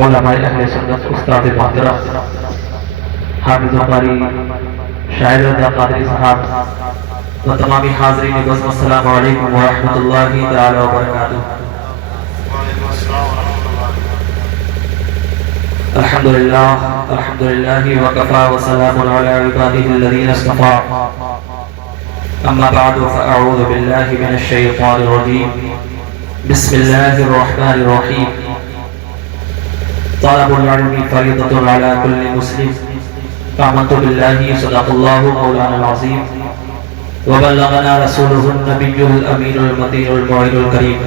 علماء اہل سنت، استاد محترم حافظ قاری شاعر رضا قادری صاحب و تمامی حاضرین بزم، السلام علیکم ورحمۃ اللہ تعالی وبرکاتہ۔ الحمدللہ وکفا وسلام علی عبادہ الذین اصطفى، اما بعد فاعوذ باللہ من الشیطان الرجیم، بسم اللہ الرحمن الرحیم۔ طلب العلم فریضۃ علی کل مسلم، آمنت باللہ صدق اللہ مولانا العظیم وبلغنا رسولہ النبی الامین المتین الموعد الکریم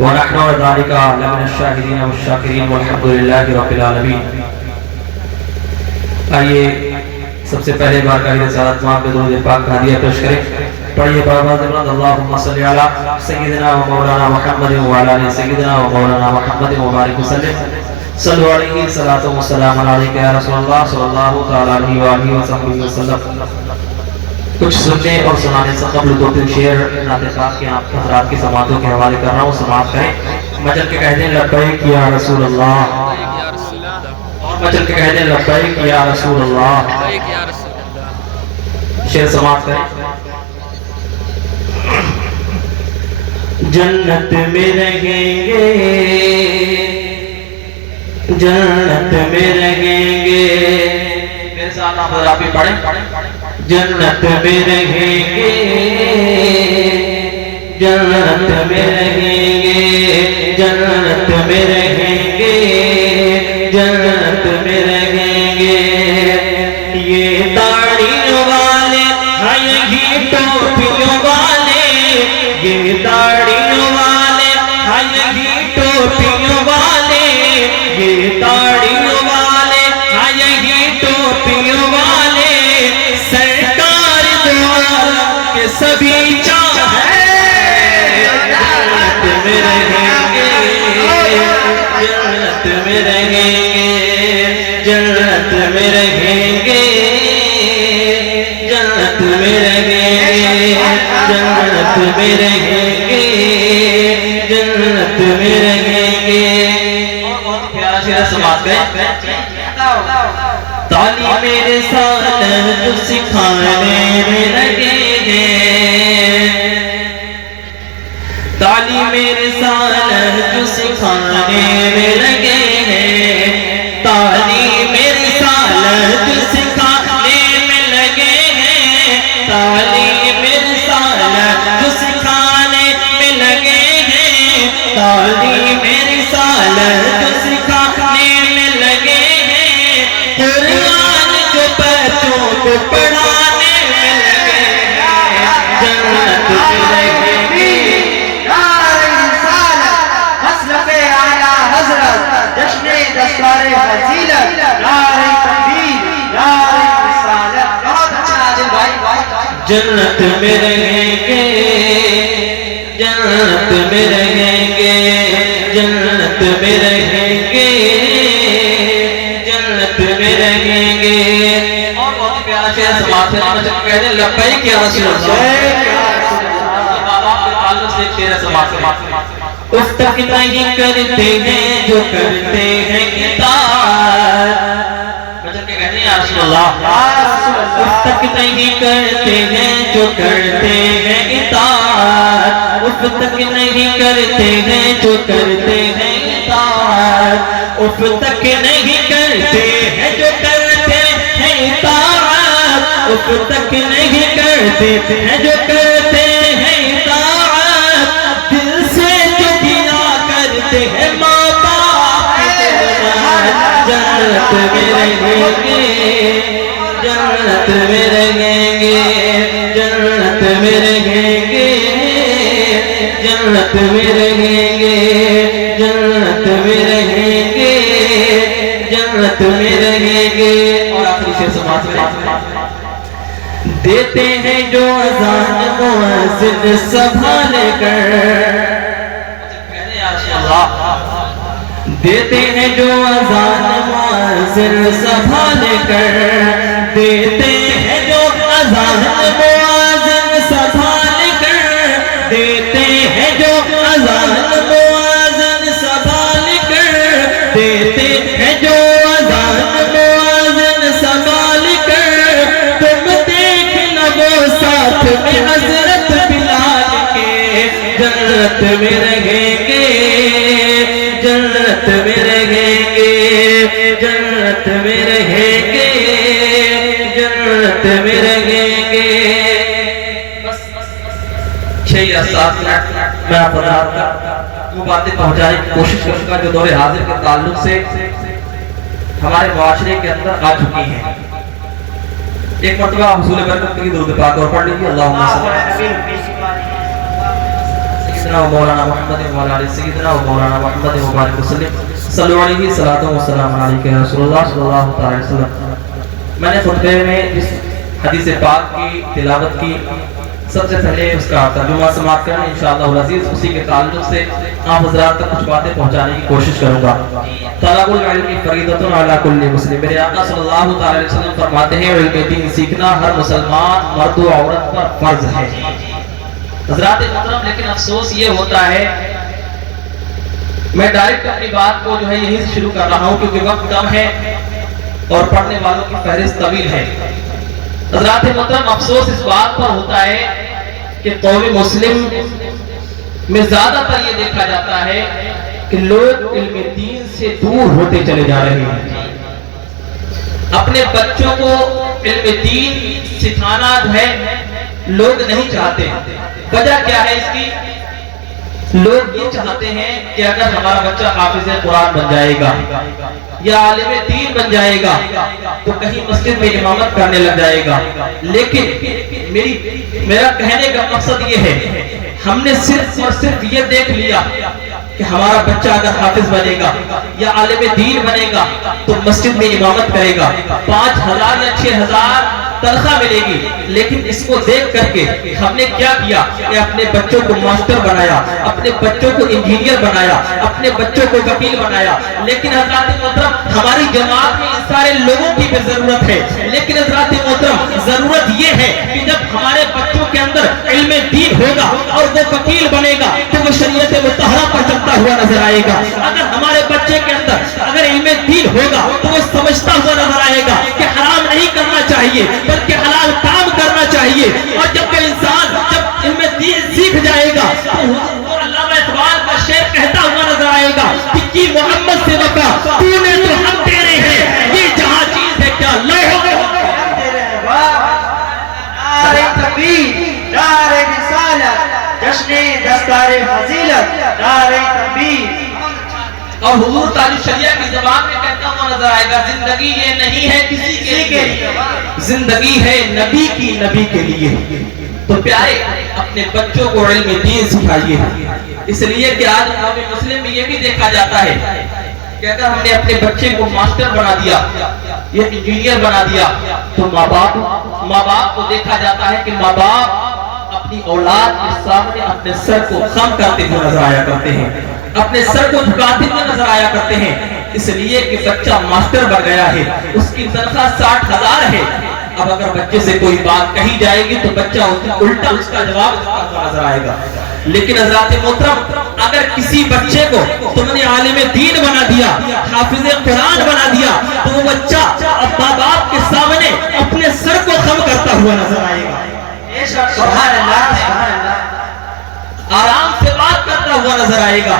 ونحن ذلك لمن الشاہدین والشاکرین والحمد للہ رب العالمین۔ آئیے سب سے پہلے بار کا رسالت ماں پہ درود پاک کا ہدیہ پیش کریں۔ پڑھیے بآواز بلند، اللہم صلی علی سیدنا و مولانا محمد وعلی آل سیدنا و مولانا محمد مبارک وسلم، صلو علیہ صلاۃ و سلام علیک یا رسول اللہ صلی اللہ تعالی علیہ وآلہ وصحبہ وسلم۔ کچھ سننے اور سنانے سے قبل دو تین شعر نعت پاک کے آپ حضرات کی سماعتوں کے حوالے کر رہا ہوں، سماعت کریں۔ مچل کے کہہ دیں لبیک یا رسول اللہ، اور مچل کے کہہ دیں لبیک یا رسول اللہ۔ شعر سماعت کریں۔ جنت میں رہیں گے، جنت میں رہیں گے، میرے ساتھ آپ بھی پڑھیں۔ جنت میں رہیں گے، جنت میں رہیں گے، جنت میں رہیں گے، جنت میں رہیں گے۔ یہ داڑھی والے ہاں یہی ٹوپیوں والے، یہ داڑھی والے ہاں یہی ٹوپیوں والے، یہ داڑھی والے ہاں یہی ٹوپیوں والے، سرکار دو عالم کے سبھی چاہے جنت میں رہیں گے، جنت میں رہیں گے، جنت میں رہیں گے، جنت میں رہیں گے، جنت میں رہیں گے، جنت میں رہیں گے۔ بہت پیارا شعر سماعت کریں۔ تعلیم رسالت جو سکھانے میں لگے ہیں، تعلیم رسالت جو سکھانے میں لگے ہیں، تعلیم رسالت جو سکھانے میں لگے ہیں، تعلیم رسالت جو سکھانے میں لگے ہیں، تعلیم رسالت جو سکھانے میں لگے ہیں، قرآن جو بچوں کو پڑھانے میں لگے ہیں، جنت میں رہیں گے۔ نعرہ رسالت، حسرت اعلیٰ حضرت، جشن دستار فضیلت، نعرہ تکبیر، نعرہ رسالت۔ بہت اچھا عادل بھائی۔ جنت میں رہیں گے، جنت میں رہیں گے، جنت میں رہیں گے، جنت میں رہیں گے۔ اور بہت ہی پیارا شعر سماعت کریں۔ کہہ دیں لبیک یا رسول اللہ، اس تک نہیں کرتے ہیں جو کرتے ہیں اطاعت، مجھے کہتے ہیں یا رسول اللہ، اس تک نہیں کرتے ہیں جو کرتے ہیں اطاعت، اس تک نہیں کرتے ہیں جو کرتے ہیں اطاعت، اس تک نہیں کرتے ہیں جو کرتے ہیں اطاعت، اس تک نہیں کرتے ہیں جو کرتے ہیں اطاعت، دل سے جو دیا کرتے ہیں ماں باپ کی خدمت، جنت میں رہیں گے، جنت میں رہیں گے، جنت میں رہیں گے، جنت میں رہیں گے، جنت میں رہیں گے، جنت میں رہیں گے۔ اور آخری شعر سماعت کریں۔ دیتے ہیں جو اذان مؤذن سنبھال کر، دیتے ہیں جو اذان مؤذن سنبھال کر، دیتے ہیں جو اذان مؤذن سنبھال کر، دیتے ہیں جو اذان مؤذن سنبھال کر، دیتے ہیں جو اذان مؤذن سنبھال کر، تم دیکھنا وہ ساتھ میں حضرت بلال کے، جنت میں رہیں گے، جنت میں رہیں گے، جنت میں رہیں گے، جنت میں رہیں گے۔ بس 6 یا 7 منٹ میں آپ وہ باتیں پہنچانے کی کوشش کروں گا جو دور حاضر کے تعلق سے ہمارے معاشرے کے اندر آ چکی ہیں۔ ایک مرتبہ حضور برکت کی درود پاک اور پڑھ لیجیے، اللہم صلی سیدنا و مولانا محمد و علی سیدنا و مولانا محمد و بارک وسلم، صلو علیہ صلاۃ و سلام علیک یا رسول اللہ صلی اللہ علیہ وسلم۔ میں نے خطبے میں جس حدیث پاک کی تلاوت کی، سب سے پہلے اس کا ترجمہ سماعت کرنا انشاءاللہ العزیز، اسی کے تعلق سے آپ حضرات تک کچھ باتیں پہنچانے کی کوشش کروں گا۔ طلب العلم فریضۃ علی کل مسلم، میرے آقا صلی اللہ علیہ وسلم فرماتے ہیں علم دین سیکھنا ہر مسلمان مرد و عورت پر فرض ہے۔ حضرات محترم، لیکن افسوس یہ ہوتا ہے، میں ڈائریکٹ اپنی بات کو جو ہے یہیں سے شروع کر رہا ہوں کیونکہ وقت کم ہے اور پڑھنے والوں کی فہرست طویل ہے۔ حضرات محترم، افسوس اس بات پر ہوتا ہے کہ قوم مسلم میں زیادہ تر یہ دیکھا جاتا ہے کہ لوگ علم دین سے دور ہوتے چلے جا رہے ہیں۔ اپنے بچوں کو علم دین سکھانا جو ہے لوگ نہیں چاہتے۔ وجہ کیا ہے اس کی؟ لوگ یہ چاہتے ہیں کہ اگر ہمارا بچہ حافظ قرآن بن جائے گا یا عالم دین بن جائے گا تو کہیں مسجد میں امامت کرنے لگ جائے گا۔ لیکن میرا کہنے کا مقصد یہ ہے، ہم نے صرف اور صرف یہ دیکھ لیا کہ ہمارا بچہ اگر حافظ بنے گا یا عالم دین بنے گا تو مسجد میں امامت کرے گا، 5,000 یا 6,000 تنخواہ ملے گی۔ لیکن اس کو دیکھ کر کے ہم نے کیا کیا کہ اپنے بچوں کو ماسٹر بنایا، اپنے بچوں کو انجینئر بنایا، اپنے بچوں کو وکیل بنایا۔ لیکن حضرات محترم، ہماری جماعت میں ان سارے لوگوں کی بھی ضرورت ہے، لیکن حضرات محترم ضرورت یہ ہے کہ جب ہمارے بچوں کے اندر علم دین ہوگا اور وہ وکیل بنے گا تو وہ شریعت مطہرہ پر چلتا ہوا نظر آئے گا۔ اگر ہمارے بچے کے اندر اگر علم دین ہوگا تو وہ سمجھتا ہوا نظر آئے گا کہ حرام نہیں کرنا چاہیے بلکہ حلال کام کرنا چاہیے۔ اور جب کہ انسان جب علم دین سیکھ جائے گا تو علامہ اقبال کا شعر کہتا ہوا نظر آئے گا کہ کی محمد سے وقا تو نے تو ہم تیرے ہیں، یہ جہاں چیز ہے کیا لوہو گے نعرہ تکبیر، نعرہ رسالت، جشن دستار فضیلت، نعرہ تکبیر۔ اور حضور تاج الشریعہ کی زبان میں کہتا ہوا نظر آئے گا، زندگی یہ نہیں ہے کسی کے لیے، زندگی ہے نبی کی، نبی کے لیے۔ تو پیارے اپنے بچوں کو علم دین سکھائیے، اس لیے کہ آج قوم مسلم میں یہ بھی دیکھا جاتا ہے کہ اگر ہم نے اپنے بچے کو ماسٹر بنا دیا یا انجینئر بنا دیا تو ماں باپ کو دیکھا جاتا ہے کہ ماں باپ اپنی اولاد کے سامنے اپنے سر کو خم کرتے ہوئے نظر آیا کرتے ہیں، اپنے سر کو جھکاتے ہوئے نظر آیا کرتے ہیں، اس لیے کہ بچہ ماسٹر بن گیا ہے، اس کی تنخواہ 60,000 ہے۔ اب اگر بچے سے کوئی بات کہی جائے گی تو بچہ الٹا اس کا جواب دیتا ہوا نظر آئے گا۔ لیکن حضرات محترم، اگر کسی بچے کو تم نے عالم دین بنا دیا، حافظ قرآن بنا دیا تو وہ بچہ اب ماں باپ کے سامنے اپنے سر کو خم کرتا ہوا نظر آئے گا، سبحان اللہ، سبحان اللہ، آرام سے بات کرتا ہوا نظر آئے گا۔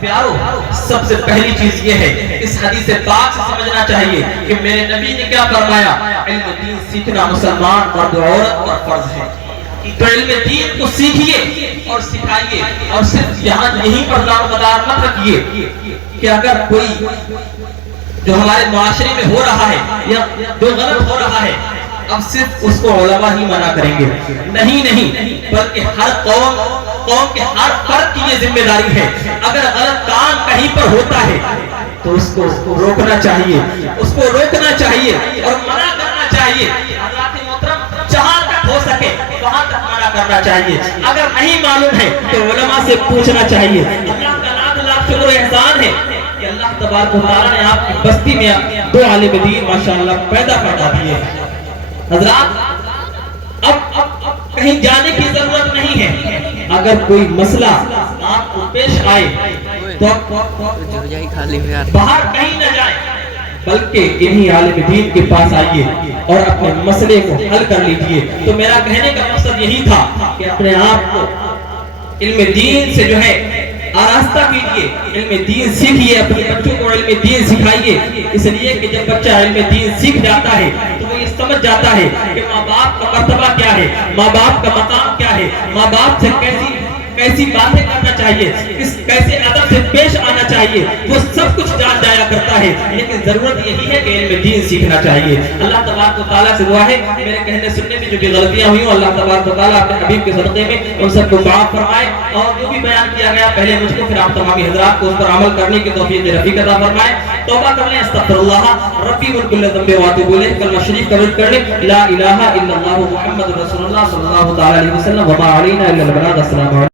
پیارو، سب سے پہلی چیز یہ ہے اس حدیث پاک سے سمجھنا چاہیے کہ میرے نبی نے کیا فرمایا، علم دین سیکھنا مسلمان مرد و عورت پر فرض ہے۔ تو علم دین کو سیکھیے اور سکھائیے، اور صرف یہاں یہیں پر دار مت رکھیے کہ اگر کوئی جو ہمارے معاشرے میں ہو رہا ہے یا جو غلط ہو رہا ہے اب صرف اس کو علماء ہی منع کریں گے، نہیں، بلکہ ہر قوم کے ہر فرد کی یہ ذمہ داری ہے۔ اگر غلط کام کہیں پر ہوتا ہے تو اس کو روکنا چاہیے، اس کو روکنا چاہیے اور منع کرنا چاہیے۔ حضرات محترم، جہاں تک ہو سکے وہاں تک منع کرنا چاہیے۔ اگر نہیں معلوم ہے تو علماء سے پوچھنا چاہیے۔ اللہ کا لاکھ شکر و احسان ہے کہ اللہ تبارک و تعالیٰ نے آپ کی بستی میں 2 عالم دین ماشاءاللہ پیدا کروا دیے ہیں۔ حضرات، اب کہیں جانے کی ضرورت نہیں ہے۔ اگر کوئی مسئلہ آپ کو پیش آئے تو باہر کہیں نہ جائیں بلکہ انہی عالم دین کے پاس آئیے اور اپنے مسئلے کو حل کر لیجئے۔ تو میرا کہنے کا مقصد یہی تھا کہ اپنے آپ کو علم دین سے جو ہے آراستہ کیجئے، علم دین سیکھئے، اپنے بچوں کو علم دین سکھائیے، اس لیے کہ جب بچہ علم دین سیکھ جاتا ہے تو وہ یہ سمجھ جاتا ہے کہ ماں باپ کا مرتبہ کیا ہے، ماں باپ کا مقام کیا ہے، ماں باپ سے کیسی باتیں کرنا چاہیے، کیسے ادب سے پیش آنا چاہیے، وہ سب کچھ جان جایا کرتا ہے، لیکن ضرورت یہی ہے کہ علم دین سیکھنا چاہیے۔ اللہ تبارک و تعالیٰ سے دعا ہے میرے کہنے سننے میں جو بھی غلطیاں ہوئی ہوں اللہ تبارک و تعالیٰ اپنے حبیب کے صدقے میں ان سب کو معاف فرمائے، اور جو بھی بیان کیا گیا پہلے مجھ کو پھر آپ تمامی حضرات کو اس پر عمل کرنے کی توفیق رفیق عطا فرمائے۔ توبہ کر لیں، استغفر اللہ ربی من کل ذنب و اتوب الیہ، کلمہ شریف کا ورد کر لیں، لا الہ الا اللہ محمد رسول اللہ صلی اللہ تعالی علیہ وسلم، وما علینا الا البلاغ۔ السلام علیکم۔